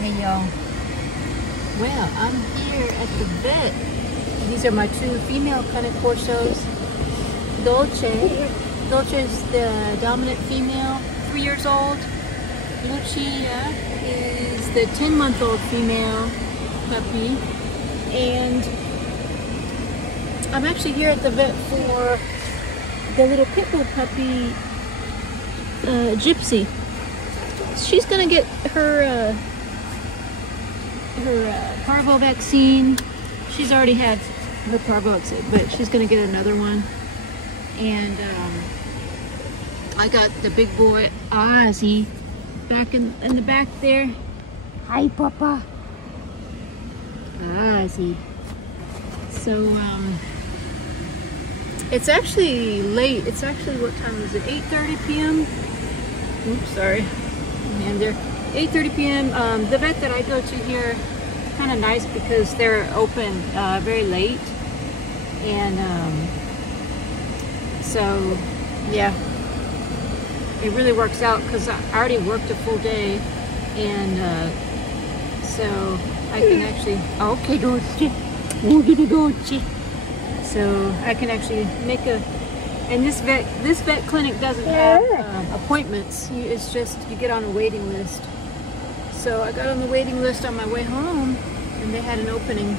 Hey y'all. Well, I'm here at the vet. These are my two female Cane Corsos. Dolce. Dolce is the dominant female, 3 years old. Lucia is the 10-month-old female puppy. And I'm actually here at the vet for the little pit bull puppy, Gypsy. She's gonna get her parvo vaccine. She's already had her parvo vaccine, but she's gonna get another one. And I got the big boy Ozzy back in the back there. Hi, Papa. Ozzy. So it's actually late. It's actually, what time is it? 8:30 p.m. Oops, sorry. And they're 8:30 p.m. The vet that I go to here is kind of nice because they're open very late, and so yeah, it really works out because I already worked a full day, and so I can actually okay, Dolce, Dolce. So I can actually make a. And this vet clinic doesn't have appointments. It's just you get on a waiting list. So I got on the waiting list on my way home, and they had an opening.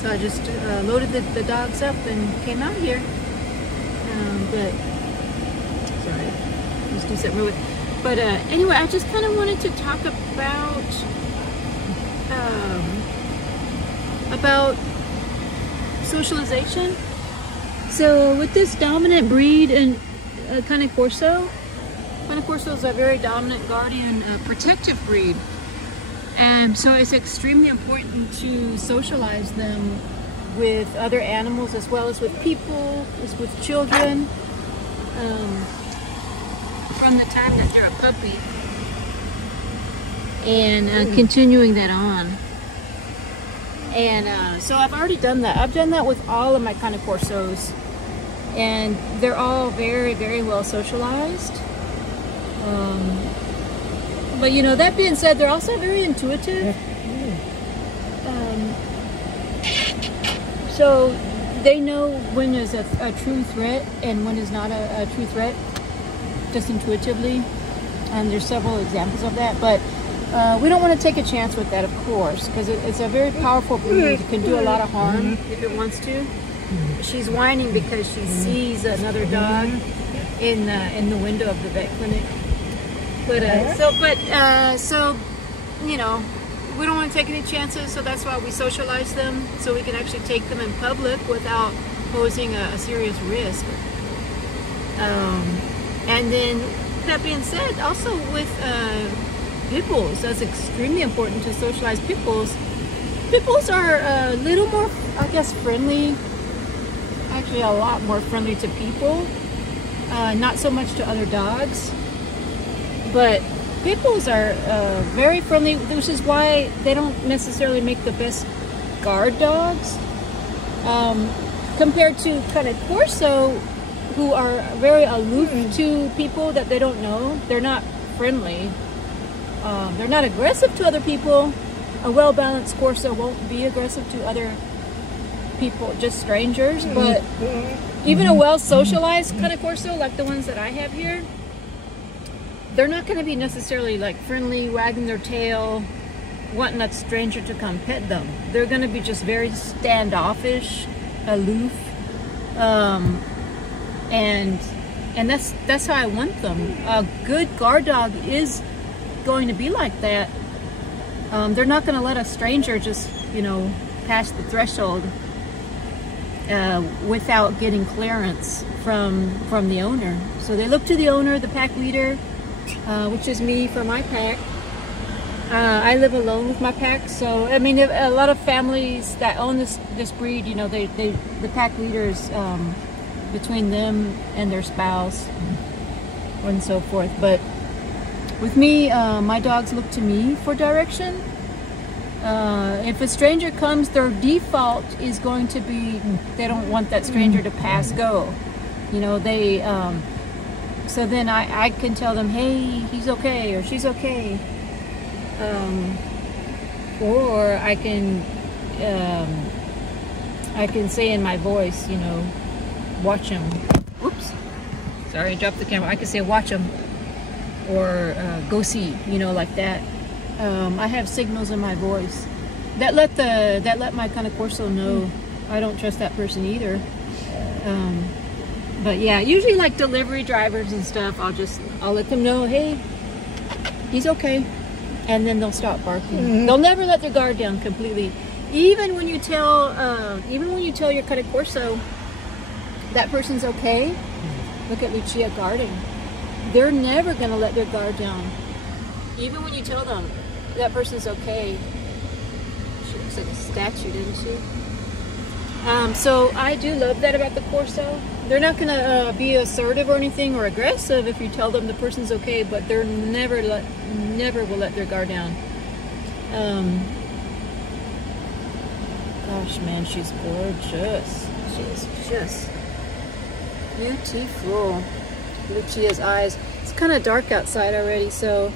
So I just loaded the dogs up and came out here. But sorry, just do something real quick. But anyway, I just kind of wanted to talk about socialization. So with this dominant breed and Cane Corso is a very dominant guardian protective breed, and so it's extremely important to socialize them with other animals as well as with people, as with children, from the time that they're a puppy, and continuing that on. And so I've already done that. I've done that with all of my Cane Corsos, and they're all very, very well socialized. But you know, that being said, they're also very intuitive. So they know when is a true threat and when is not a true threat, just intuitively. And there's several examples of that, but we don't want to take a chance with that, of course, because it's a very powerful breed. It can do a lot of harm if it wants to. She's whining because she sees another dog in the window of the vet clinic. But so you know, we don't want to take any chances. So that's why we socialize them, so we can actually take them in public without posing a serious risk. And then that being said, also with pit bulls, that's extremely important to socialize pit bulls. Pit bulls are a little more, I guess, friendly. Actually, a lot more friendly to people. Not so much to other dogs. But pit bulls are very friendly, which is why they don't necessarily make the best guard dogs. Compared to Cane Corso, who are very aloof to people that they don't know. They're not friendly. They're not aggressive to other people. A well-balanced Corso won't be aggressive to other people, just strangers. But even a well-socialized Cane Corso, like the ones that I have here, they're not going to be necessarily like friendly, wagging their tail, wanting that stranger to come pet them. They're going to be just very standoffish, aloof, and that's how I want them. A good guard dog is going to be like that. They're not going to let a stranger just, you know, pass the threshold without getting clearance from the owner. So they look to the owner, the pack leader, which is me for my pack. I live alone with my pack, so I mean, a lot of families that own this breed, you know, the pack leaders, between them and their spouse and so forth. But with me, my dogs look to me for direction. If a stranger comes, their default is going to be they don't want that stranger to pass go. You know, they so then I can tell them, hey, he's okay or she's okay. or I can say in my voice, you know, watch him. Whoops, sorry, I dropped the camera. I can say watch him, or go see, you know, like that. I have signals in my voice that let my Cane Corso know I don't trust that person either. But yeah, usually like delivery drivers and stuff, I'll let them know, hey, he's okay, and then they'll stop barking. They'll never let their guard down completely. Even when you tell your Cane Corso that person's okay, look at Lucia guarding. They're never gonna let their guard down. Even when you tell them that person's okay. She looks like a statue, doesn't she? So I do love that about the Corso. They're not gonna be assertive or anything or aggressive if you tell them the person's okay, but they're never will let their guard down. Gosh, man, she's gorgeous. She's just beautiful. Lucia's eyes. It's kind of dark outside already, so,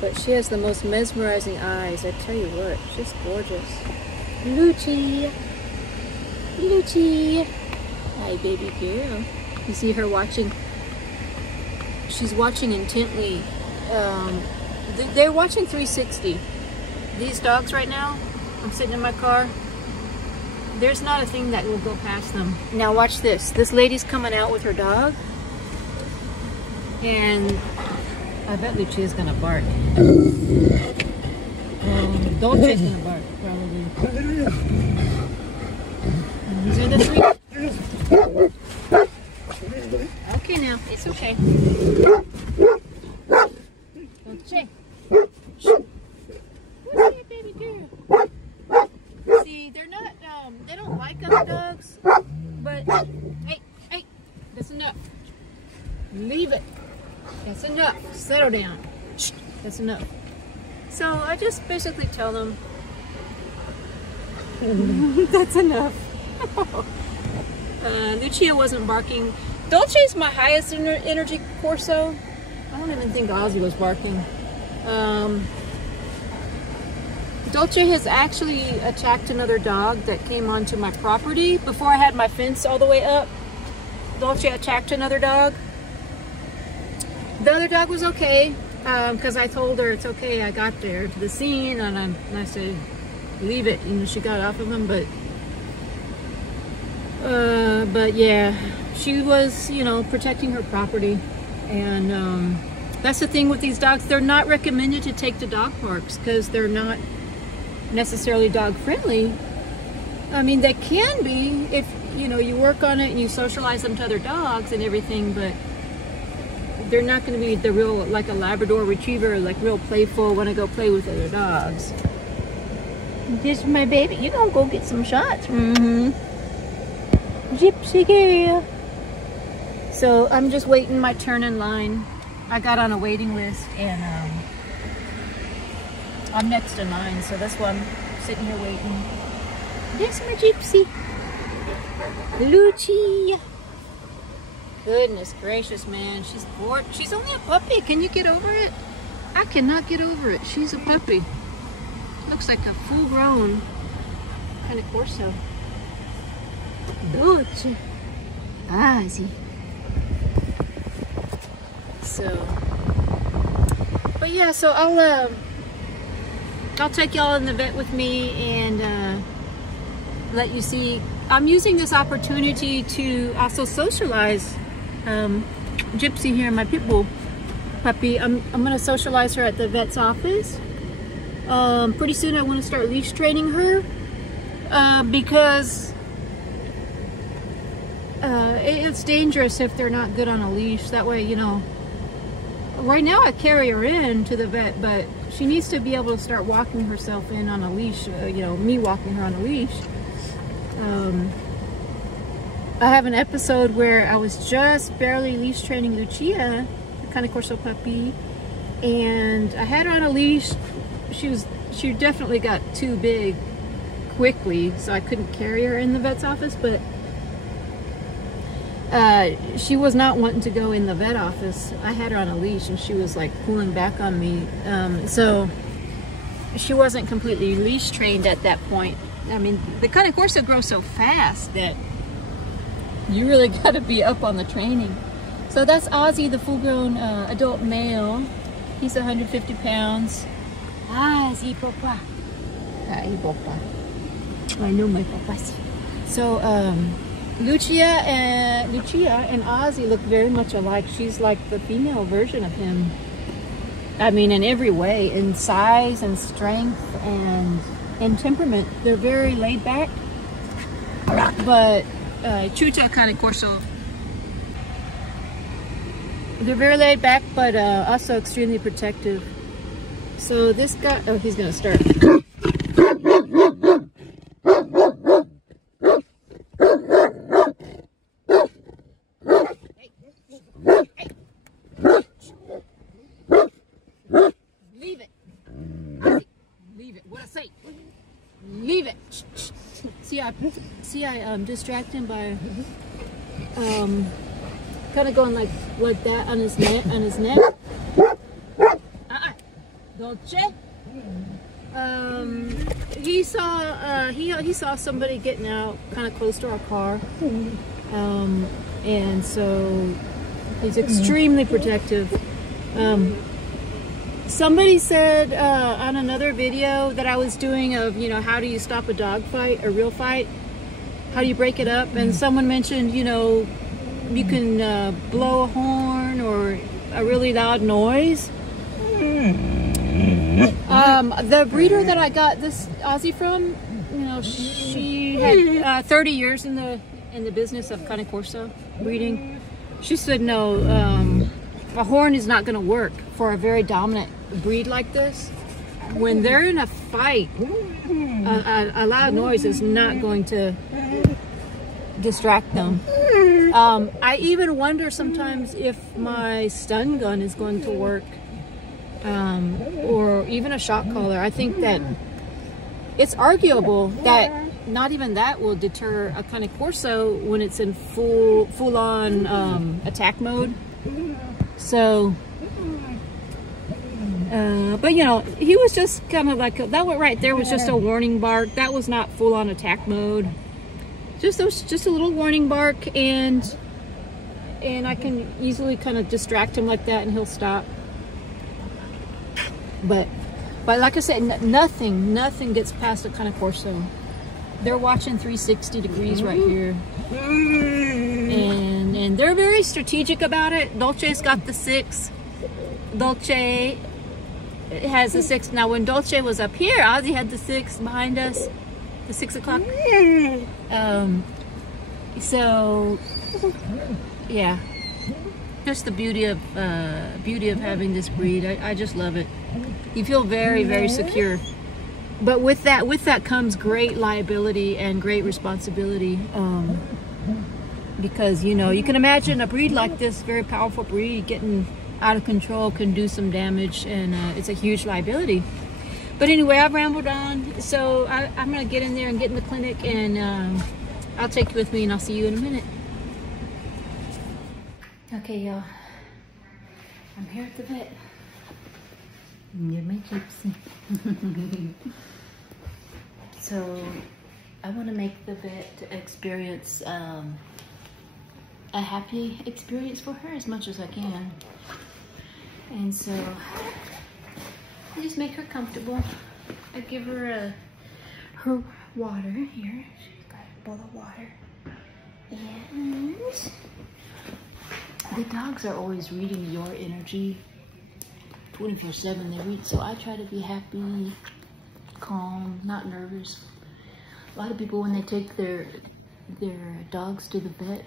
but she has the most mesmerizing eyes. I tell you what, she's gorgeous. Lucia. Lucia. Hi, baby girl. You see her watching. She's watching intently. They're watching 360. These dogs right now, I'm sitting in my car. There's not a thing that will go past them. Now watch this. This lady's coming out with her dog. And I bet Lucia's gonna bark. Dolce's gonna bark, probably. These are the three. Okay now, it's okay. Dolce. What's that, baby girl? See, they're not, they don't like other dogs, but, hey, that's enough. Leave it. That's enough. Settle down. That's enough. So I just basically tell them, that's enough. Lucia wasn't barking. Dolce's my highest energy Corso. I don't even think Ozzy was barking. Dolce has actually attacked another dog that came onto my property before I had my fence all the way up. Dolce attacked another dog. The other dog was okay, because I told her it's okay. I got there to the scene and I said, leave it. You know, she got off of him, but yeah, she was, you know, protecting her property. And that's the thing with these dogs. They're not recommended to take to dog parks because they're not necessarily dog friendly. I mean, they can be if, you know, you work on it and you socialize them to other dogs and everything, but they're not going to be the real, like a Labrador Retriever, like real playful, want to go play with other dogs. This is my baby. You're going to go get some shots. Gypsy girl. So I'm just waiting my turn in line. I got on a waiting list and I'm next in line, so that's why I'm sitting here waiting. There's my Gypsy. Lucia. Goodness gracious, man. She's bored. She's only a puppy. Can you get over it? I cannot get over it. She's a puppy. Looks like a full-grown Cane Corso. Dolce. Ozzy. So, but yeah, so I'll take y'all in the vet with me and let you see. I'm using this opportunity to also socialize Gypsy here, my pit bull puppy. I'm gonna socialize her at the vet's office. Pretty soon I want to start leash training her because it's dangerous if they're not good on a leash. That way, you know, right now I carry her in to the vet, but she needs to be able to start walking herself in on a leash, you know, me walking her on a leash. I have an episode where I was just barely leash training Lucia, the Cane Corso puppy, and I had her on a leash. She definitely got too big quickly, so I couldn't carry her in the vet's office, but she was not wanting to go in the vet office. I had her on a leash and she was like pulling back on me. So she wasn't completely leash trained at that point. I mean, the Cane Corso grows so fast that you really got to be up on the training. So that's Ozzy, the full-grown adult male. He's 150 pounds. Ozzy, papa. Hi, papa. I know my papas. So Lucia and Ozzy look very much alike. She's like the female version of him. I mean, in every way, in size and strength and in temperament. They're very laid back. But Chuta Cane Corso, they're very laid back, but also extremely protective. So this guy, oh, he's gonna start. Leave it. Leave it. What I say? Leave it. See, I distract him by kind of going like that on his neck. Dolce. He saw somebody getting out kind of close to our car, and so he's extremely protective. Somebody said on another video that I was doing of, you know, how do you stop a dog fight, a real fight? How do you break it up? And someone mentioned, you know, you can blow a horn or a really loud noise. The breeder that I got this Aussie from, you know, she had 30 years in the business of Cane Corso breeding. She said no, a horn is not going to work for a very dominant breed like this. When they're in a fight, a loud noise is not going to distract them. I even wonder sometimes if my stun gun is going to work, or even a shock collar. I think that it's arguable that not even that will deter a Cane Corso when it's in full-on attack mode. So, but you know, he was just kind of like, that one right there was just a warning bark. That was not full-on attack mode. Just a little warning bark, and I can easily kind of distract him like that, and he'll stop. But like I said, nothing gets past a Cane Corso. They're watching 360 degrees right here, and they're very strategic about it. Dolce's got the 6. Dolce has the 6. Now, when Dolce was up here, Ozzy had the 6 behind us, the 6 o'clock. So yeah, just the beauty of having this breed. I just love it. You feel very, very secure. But with that comes great liability and great responsibility, because, you know, you can imagine a breed like this, very powerful breed, getting out of control can do some damage, and it's a huge liability. But anyway, I've rambled on, so I'm gonna get in there and get in the clinic, and I'll take you with me, and I'll see you in a minute. Okay, y'all, I'm here at the vet. Get my gypsy. So I want to make the vet experience a happy experience for her as much as I can. And so I just make her comfortable. I give her her water here. She's got a bowl of water. And the dogs are always reading your energy 24/7. They read, so I try to be happy, calm, not nervous. A lot of people, when they take their dogs to the vet,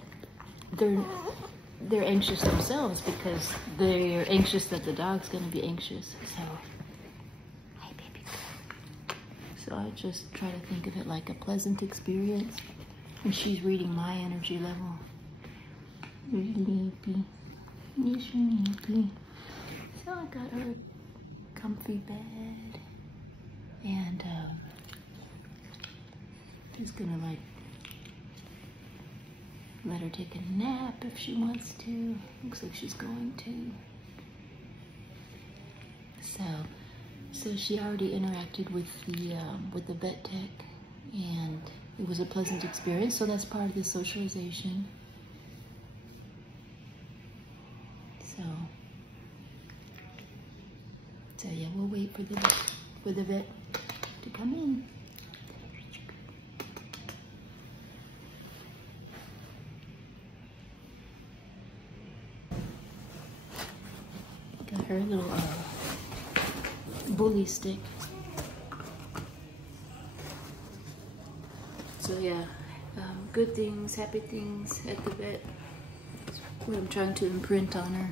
they're anxious themselves because they're anxious that the dog's gonna be anxious. So, hi baby. So I just try to think of it like a pleasant experience, and she's reading my energy level. You're sleepy. You're sleepy. So I got her a comfy bed, and just gonna like let her take a nap if she wants to. Looks like she's going to. So she already interacted with the vet tech, and it was a pleasant experience. So that's part of the socialization. So yeah, we'll wait for the vet to come in. Got her little bully stick. So yeah, good things, happy things at the vet. That's what I'm trying to imprint on her.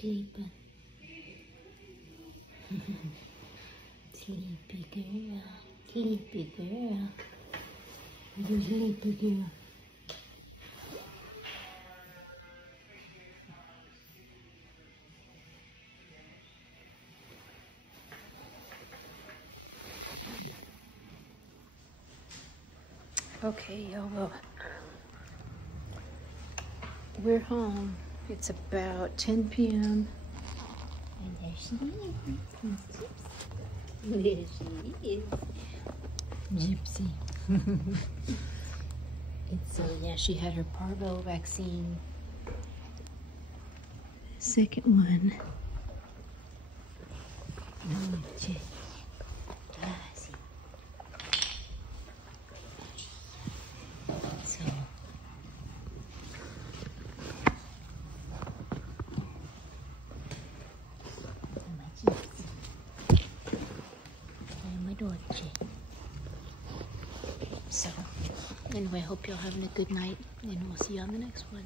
Sleeping. Sleepy girl. Sleepy girl. You sleepy girl. Okay, y'all, well, we're home. It's about 10 p.m. And there she is. There she is. Gypsy. So yeah, she had her parvo vaccine. Second one. So So, anyway, hope y'all having a good night, and we'll see you on the next one.